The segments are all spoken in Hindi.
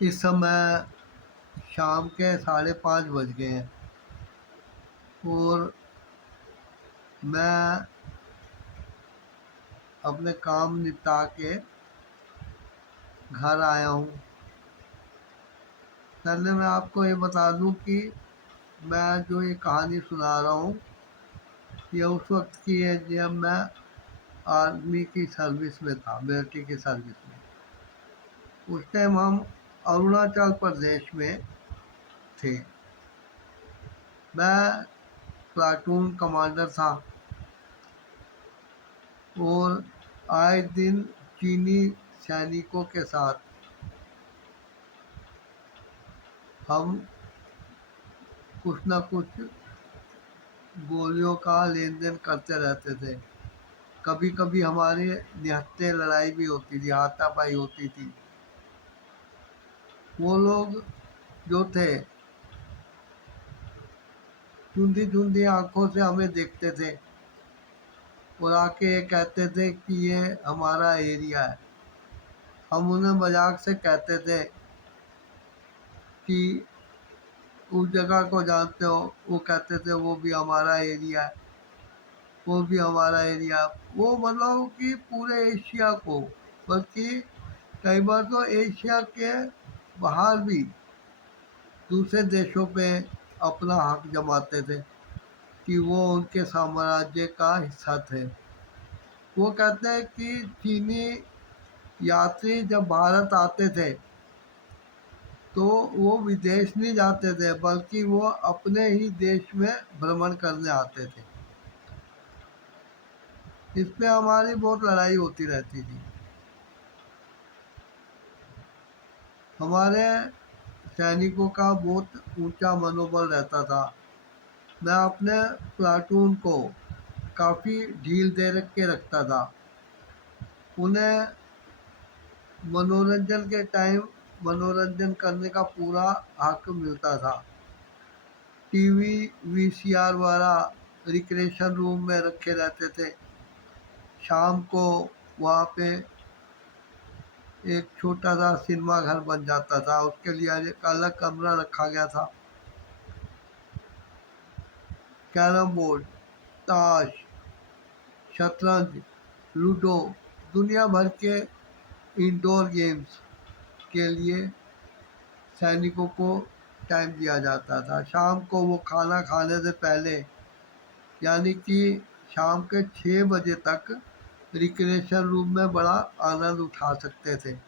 इस समय शाम के 5:30 बज गए हैं और मैं अपने काम निपटा के घर आया हूँ। पहले मैं आपको ये बता दूँ कि मैं जो ये कहानी सुना रहा हूँ, ये उस वक्त की है जब मैं आर्मी की सर्विस में था, मिलिट्री की सर्विस में। उस टाइम हम अरुणाचल प्रदेश में थे। मैं प्लाटून कमांडर था और आए दिन चीनी सैनिकों के साथ हम कुछ न कुछ गोलियों का लेन देन करते रहते थे। कभी कभी हमारी निहत्थे लड़ाई भी होती थी, हाथापाई होती थी। वो लोग जो थे चुंदी चुंदी आंखों से हमें देखते थे और आके ये कहते थे कि ये हमारा एरिया है। हम उन्हें मजाक से कहते थे कि उस जगह को जानते हो? वो कहते थे वो भी हमारा एरिया है, वो भी हमारा एरिया है। वो मतलब कि पूरे एशिया को, बल्कि कई बार तो एशिया के बाहर भी दूसरे देशों पे अपना हक जमाते थे कि वो उनके साम्राज्य का हिस्सा थे। वो कहते हैं कि चीनी यात्री जब भारत आते थे तो वो विदेश नहीं जाते थे, बल्कि वो अपने ही देश में भ्रमण करने आते थे। इस पे हमारी बहुत लड़ाई होती रहती थी। हमारे सैनिकों का बहुत ऊंचा मनोबल रहता था। मैं अपने प्लाटून को काफ़ी ढील दे रख के रखता था। उन्हें मनोरंजन के टाइम मनोरंजन करने का पूरा हक मिलता था। टीवी वीसीआर वाला रिक्रिएशन रूम में रखे रहते थे। शाम को वहाँ पे एक छोटा सा सिनेमा घर बन जाता था, उसके लिए एक अलग कमरा रखा गया था। कैरम बोर्ड, ताश, शतरंज, लूडो, दुनिया भर के इंडोर गेम्स के लिए सैनिकों को टाइम दिया जाता था। शाम को वो खाना खाने से पहले, यानी कि शाम के 6 बजे तक रिक्रिएशन रूम में बड़ा आनंद उठा सकते थे।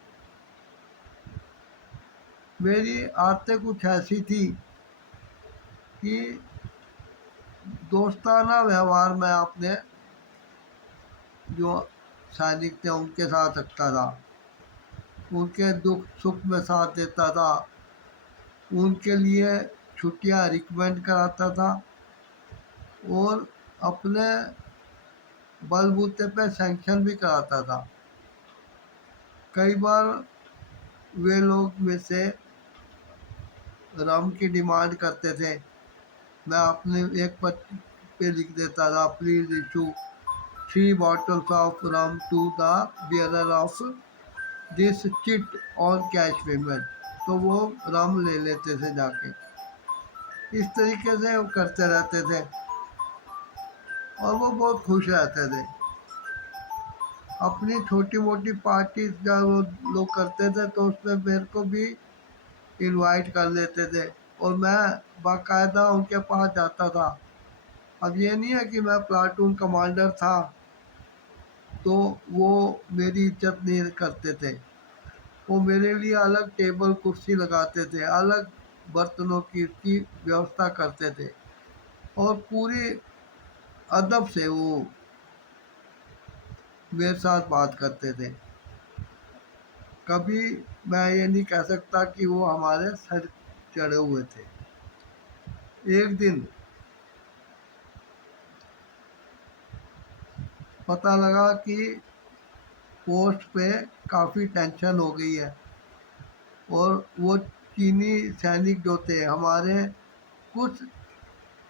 मेरी आदतें कुछ ऐसी थी कि दोस्ताना व्यवहार मैं अपने जो सैनिक थे उनके साथ रखता था। उनके दुख सुख में साथ देता था। उनके लिए छुट्टियां रिकमेंड कराता था और अपने बलबूते पे सैंक्शन भी कराता था। कई बार वे लोग में से रम की डिमांड करते थे। मैं अपने एक पत्र पे लिख देता था, please issue 3 bottles of rum to the bearer of this chit on cash payment. तो वो रम ले लेते थे जाके। इस तरीके से वो करते रहते थे और वो बहुत खुश रहते थे। अपनी छोटी मोटी पार्टी जब वो लोग करते थे तो उसमें मेरे को भी इनवाइट कर लेते थे और मैं बाकायदा उनके पास जाता था। अब ये नहीं है कि मैं प्लाटून कमांडर था तो वो मेरी इज्जत नहीं करते थे। वो मेरे लिए अलग टेबल कुर्सी लगाते थे, अलग बर्तनों की व्यवस्था करते थे और पूरी अदब से वो मेरे साथ बात करते थे। कभी मैं ये नहीं कह सकता कि वो हमारे सर चढ़े हुए थे। एक दिन पता लगा कि पोस्ट पे काफ़ी टेंशन हो गई है और वो चीनी सैनिक जो थे हमारे कुछ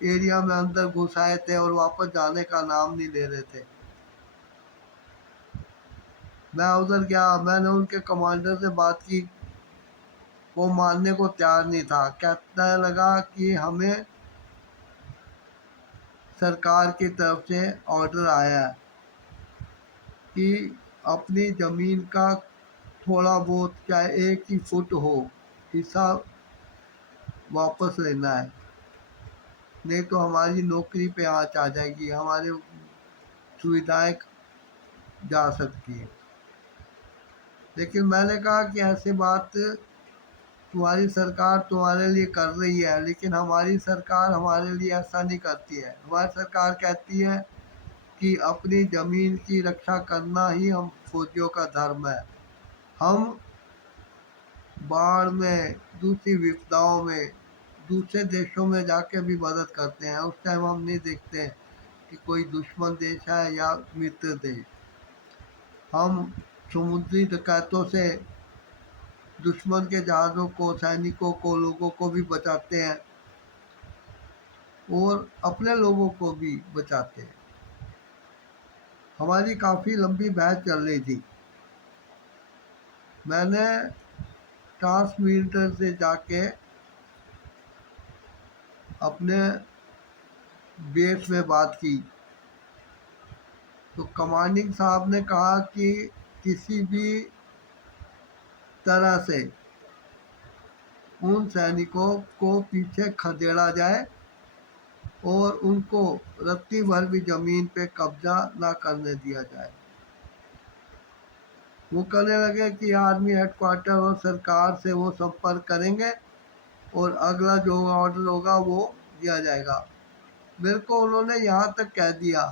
एरिया में अंदर घुस आए थे और वापस जाने का नाम नहीं ले रहे थे। मैं उधर गया, मैंने उनके कमांडर से बात की वो मानने को तैयार नहीं था। कहने लगा कि हमें सरकार की तरफ से ऑर्डर आया है कि अपनी ज़मीन का थोड़ा बहुत चाहे 1 ही फुट हो हिस्सा वापस लेना है, नहीं तो हमारी नौकरी पे आँच आ जाएगी, हमारी सुविधाएं जा सकती है। लेकिन मैंने कहा कि ऐसी बात तुम्हारी सरकार तुम्हारे लिए कर रही है, लेकिन हमारी सरकार हमारे लिए ऐसा नहीं करती है। हमारी सरकार कहती है कि अपनी ज़मीन की रक्षा करना ही हम फौजियों का धर्म है। हम बाढ़ में, दूसरी विपदाओं में दूसरे देशों में जाके भी मदद करते हैं। उस टाइम हम नहीं देखते हैं कि कोई दुश्मन देश है या मित्र देश। हम समुद्री डकैतों से दुश्मन के जहाज़ों को, सैनिकों को, लोगों को भी बचाते हैं और अपने लोगों को भी बचाते हैं। हमारी काफ़ी लंबी बहस चल रही थी। मैंने ट्रांसमीटर से जाके अपने बेस में बात की तो कमांडिंग साहब ने कहा कि किसी भी तरह से उन सैनिकों को पीछे खदेड़ा जाए और उनको रत्ती भर भी ज़मीन पे कब्जा ना करने दिया जाए। वो कहने लगे कि आर्मी हेडक्वार्टर और सरकार से वो संपर्क करेंगे और अगला जो ऑर्डर होगा वो दिया जाएगा। मेरे को उन्होंने यहाँ तक कह दिया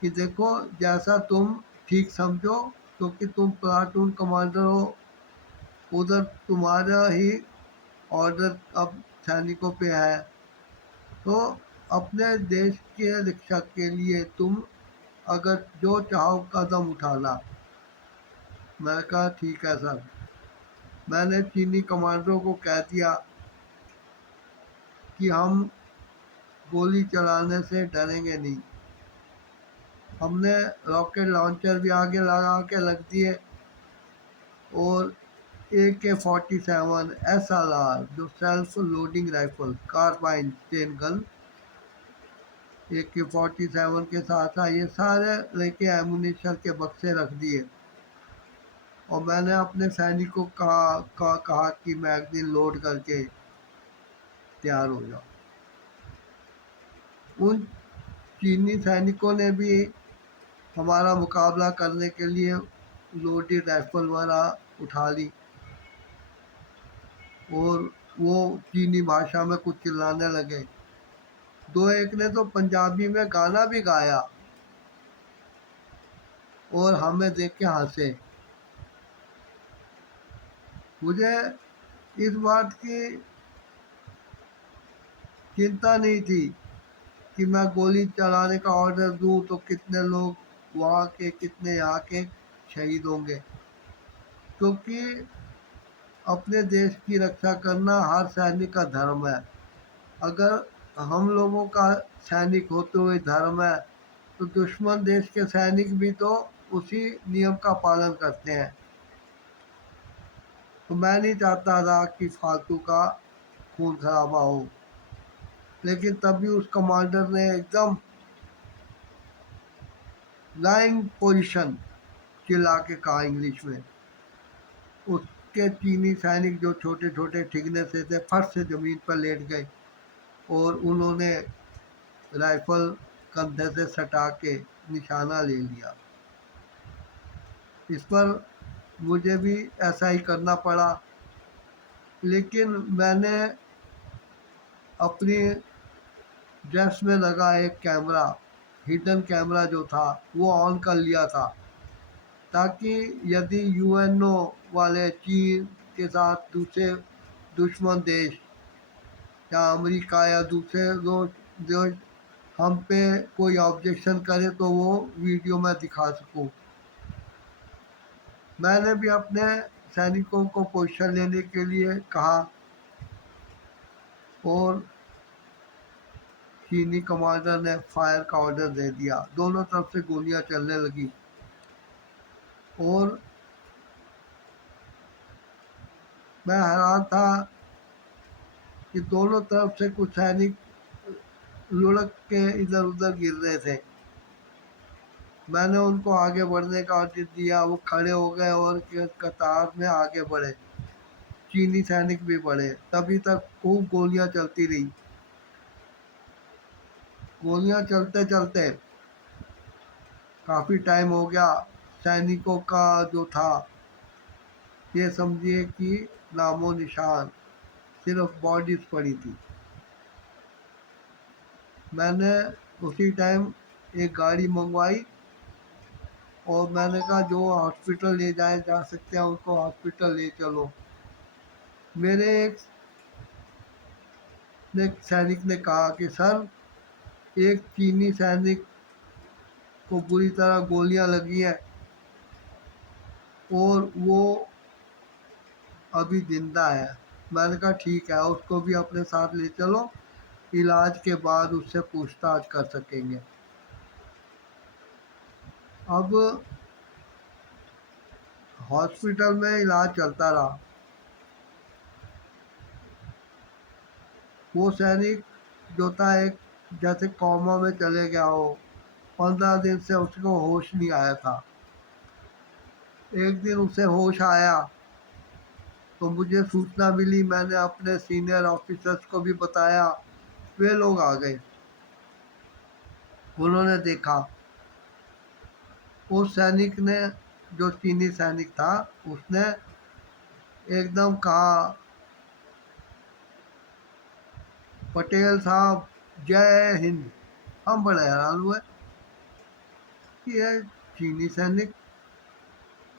कि देखो जैसा तुम ठीक समझो, क्योंकि तुम प्लाटून कमांडर हो, उधर तुम्हारा ही ऑर्डर अब सैनिकों पे है, तो अपने देश के रक्षा के लिए तुम अगर जो चाहो कदम उठाना। मैं कहा ठीक है सर। मैंने चीनी कमांडरों को कह दिया कि हम गोली चलाने से डरेंगे नहीं। हमने रॉकेट लॉन्चर भी आगे लगा के रख दिए और AK-47 SLR जो self loading rifle carbine chain gun AK-47 के साथ ये सारे लेके एमुनिशन के बक्से रख दिए और मैंने अपने सैनिकों कहा कि मैगजीन लोड करके तैयार हो जाओ। उन चीनी सैनिकों ने भी हमारा मुकाबला करने के लिए लोडेड राइफल वगैरह उठा ली और वो चीनी भाषा में कुछ चिल्लाने लगे। दो एक ने तो पंजाबी में गाना भी गाया और हमें देख के हंसे। मुझे इस बात की चिंता नहीं थी कि मैं गोली चलाने का ऑर्डर दूं तो कितने लोग वहाँ के, कितने यहाँ के शहीद होंगे, क्योंकि अपने देश की रक्षा करना हर सैनिक का धर्म है। अगर हम लोगों का सैनिक होते हुए धर्म है तो दुश्मन देश के सैनिक भी तो उसी नियम का पालन करते हैं। तो मैं नहीं चाहता था कि फालतू का खून खराबा हो, लेकिन तभी उस कमांडर ने एकदम लाइंग पोजीशन चिल्ला के कहा इंग्लिश में। उसके चीनी सैनिक जो छोटे छोटे ठिगने से थे फट से ज़मीन पर लेट गए और उन्होंने राइफल कंधे से सटा के निशाना ले लिया। इस पर मुझे भी ऐसा ही करना पड़ा, लेकिन मैंने अपनी ड्रेस में लगा एक कैमरा, हिडन कैमरा जो था वो ऑन कर लिया था, ताकि यदि UNO वाले चीन के साथ दूसरे दुश्मन देश या अमेरिका या दूसरे जो हम पे कोई ऑब्जेक्शन करे तो वो वीडियो में दिखा सकूं। मैंने भी अपने सैनिकों को पोजीशन लेने के लिए कहा और चीनी कमांडर ने फायर का ऑर्डर दे दिया। दोनों तरफ से गोलियां चलने लगी और मैं हैरान था कि दोनों तरफ से कुछ सैनिक लुढ़क के इधर उधर गिर रहे थे। मैंने उनको आगे बढ़ने का आदेश दिया, वो खड़े हो गए और कतार में आगे बढ़े। चीनी सैनिक भी बढ़े। तभी तक खूब गोलियां चलती रही। गोलियां चलते चलते काफी टाइम हो गया। सैनिकों का जो था, ये समझिए कि नामो निशान, सिर्फ बॉडीज पड़ी थी। मैंने उसी टाइम एक गाड़ी मंगवाई और मैंने कहा जो हॉस्पिटल ले जाए जा सकते हैं उनको हॉस्पिटल ले चलो। मेरे एक सैनिक ने कहा कि सर, एक चीनी सैनिक को बुरी तरह गोलियां लगी हैं और वो अभी जिंदा है। मैंने कहा ठीक है, उसको भी अपने साथ ले चलो, इलाज के बाद उससे पूछताछ कर सकेंगे। अब हॉस्पिटल में इलाज चलता रहा। वो सैनिक जो था एक जैसे कोमा में चले गया हो। 15 दिन से उसको होश नहीं आया था। एक दिन उसे होश आया तो मुझे सूचना मिली, मैंने अपने सीनियर ऑफिसर्स को भी बताया। वे लोग आ गए। उन्होंने देखा उस सैनिक ने, जो चीनी सैनिक था, उसने एकदम कहा, पटेल साहब जय हिंद। हम बड़े हैरान हुए कि यह चीनी सैनिक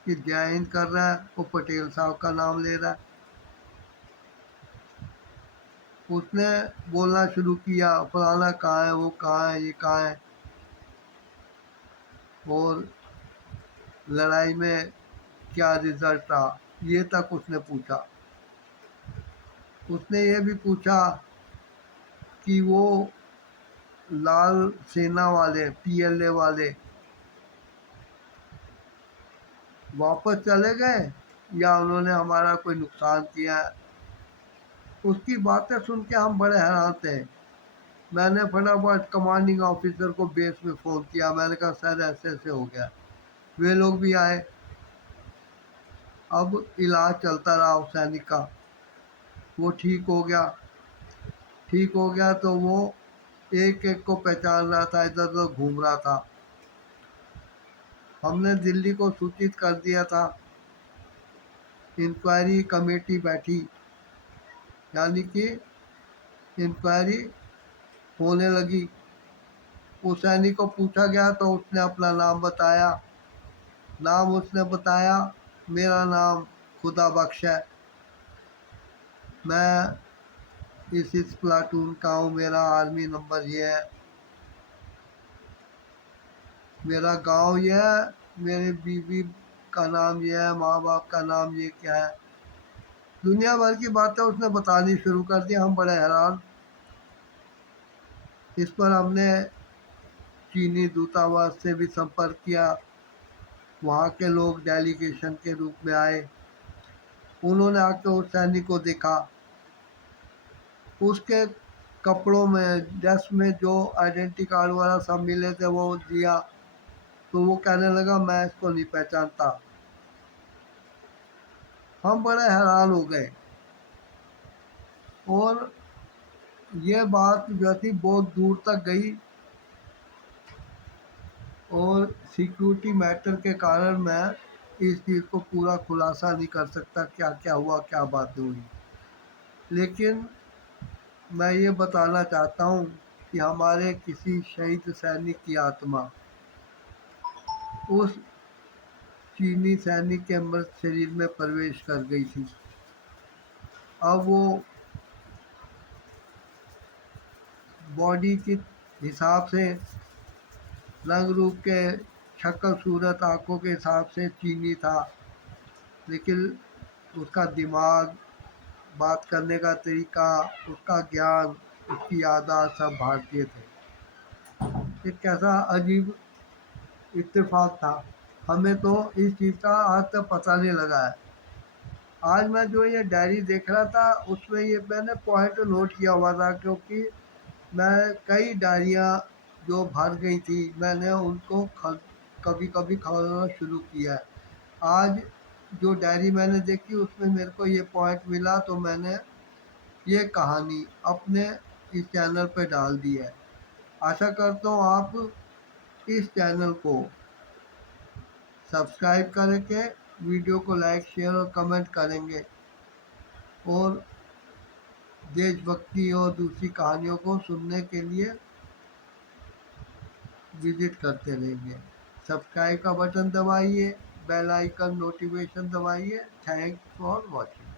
कि जय हिंद कर रहा है, वो पटेल साहब का नाम ले रहा है। उसने बोलना शुरू किया, फलाना कहाँ है, वो कहाँ है, ये कहाँ है, और लड़ाई में क्या रिजल्ट रहा, ये तक उसने पूछा। उसने ये भी पूछा कि वो लाल सेना वाले, पीएलए वाले वापस चले गए या उन्होंने हमारा कोई नुकसान किया है। उसकी बातें सुन के हम बड़े हैरान थे। मैंने फटाफट कमांडिंग ऑफिसर को बेस में फ़ोन किया। मैंने कहा सर ऐसे ऐसे हो गया। वे लोग भी आए। अब इलाज चलता रहा उस सैनिक का। वो ठीक हो गया। ठीक हो गया तो वो एक एक को पहचान रहा था, इधर उधर घूम रहा था। हमने दिल्ली को सूचित कर दिया था। इंक्वायरी कमेटी बैठी, यानी कि इंक्वायरी होने लगी। उस सैनिक को पूछा गया तो उसने अपना नाम बताया। नाम उसने बताया, मेरा नाम खुदा बख्श है, मैं इस प्लाटून का हूँ, मेरा आर्मी नंबर ये है, मेरा गांव ये है, मेरी बीवी का नाम ये है, माँ बाप का नाम ये क्या है। दुनिया भर की बातें उसने बतानी शुरू कर दी। हम बड़े हैरान। इस पर हमने चीनी दूतावास से भी संपर्क किया। वहाँ के लोग डेलीगेशन के रूप में आए। उन्होंने आके उस सैनिक को देखा। उसके कपड़ों में, ड्रेस में जो आइडेंटिटी कार्ड वाला सब मिले थे वो दिया। तो वो कहने लगा मैं इसको नहीं पहचानता। हम बड़े हैरान हो गए और ये बात जो थी बहुत दूर तक गई और सिक्योरिटी मैटर के कारण मैं इस चीज़ को पूरा खुलासा नहीं कर सकता क्या क्या हुआ, क्या बात हुई। लेकिन मैं ये बताना चाहता हूँ कि हमारे किसी शहीद सैनिक की आत्मा उस चीनी सैनिक के मृत शरीर में प्रवेश कर गई थी। अब वो बॉडी के हिसाब से, रंग रूप के, शक्ल सूरत, आँखों के हिसाब से चीनी था, लेकिन उसका दिमाग, बात करने का तरीका, उसका ज्ञान, उसकी याददाश्त सब भारतीय थे। ये कैसा अजीब इत्तेफाक था। हमें तो इस चीज़ का आज तक पता नहीं लगा है। आज मैं जो ये डायरी देख रहा था उसमें ये मैंने पॉइंट नोट किया हुआ था, क्योंकि मैं कई डायरियाँ जो भर गई थी मैंने उनको कभी कभी खरीदना शुरू किया है। आज जो डायरी मैंने देखी उसमें मेरे को ये पॉइंट मिला, तो मैंने ये कहानी अपने इस चैनल पे डाल दी है। आशा करता हूँ आप इस चैनल को सब्सक्राइब करके वीडियो को लाइक शेयर और कमेंट करेंगे, और देशभक्ति और दूसरी कहानियों को सुनने के लिए विजिट करते रहेंगे। सब्सक्राइब का बटन दबाइए, बेल आइकन नोटिफिकेशन दबाइए। Thanks for watching.